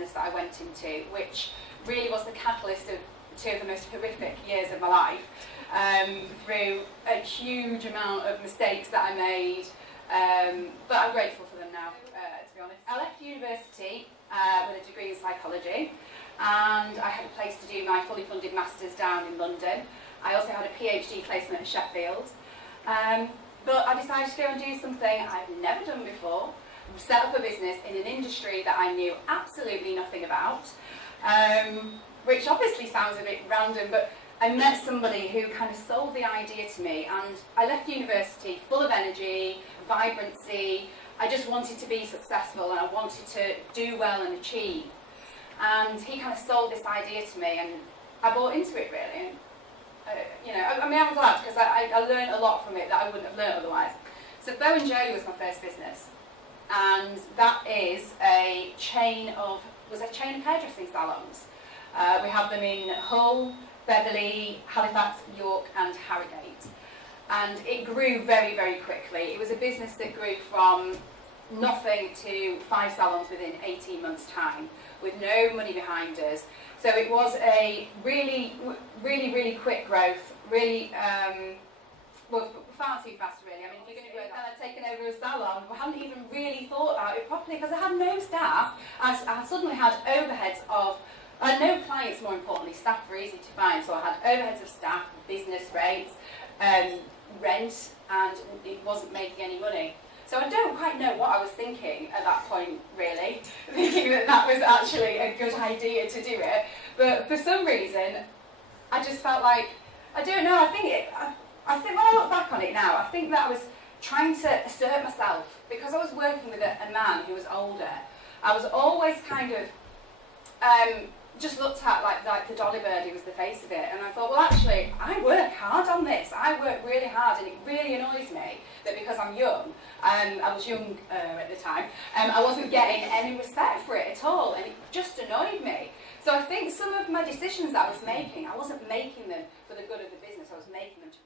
business that I went into, which really was the catalyst of two of the most horrific years of my life, through a huge amount of mistakes that I made, but I'm grateful for them now, to be honest. I left university with a degree in psychology, and I had a place to do my fully funded masters down in London. I also had a PhD placement at Sheffield, but I decided to go and do something I've never done before, set up a business in an industry that I knew absolutely nothing about, which obviously sounds a bit random, but I met somebody who kind of sold the idea to me, and I left university full of energy, vibrancy. I just wanted to be successful and I wanted to do well and achieve. And he kind of sold this idea to me, and I bought into it really. And, you know, I mean, I'm glad, because I learned a lot from it that I wouldn't have learned otherwise. So Bow and Jolly was my first business, and that is a chain of hairdressing salons. We have them in Hull, Beverley, Halifax, York and Harrogate. And it grew very, very quickly. It was a business that grew from nothing to 5 salons within 18 months' time, with no money behind us. So it was a really, really, really quick growth, really, well, far too fast really. I mean, if you're going to go and I'd taken over a salon, I hadn't even really thought about it properly because I had no staff. I suddenly had overheads of, I had no clients, more importantly. Staff were easy to find, so I had overheads of staff, business rates, rent, and it wasn't making any money. So I don't quite know what I was thinking at that point, really, thinking that that was actually a good idea to do it. But for some reason, I just felt like, I don't know, I think when I look back on it now, I think that I was trying to assert myself, because I was working with a man who was older. I was always kind of just looked at like the dolly bird who was the face of it, and I thought, well, actually, I work hard on this. I work really hard, and it really annoys me that because I'm young, I was young at the time, I wasn't getting any respect for it at all, and it just annoyed me. So I think some of my decisions that I was making, I wasn't making them for the good of the business. I was making them to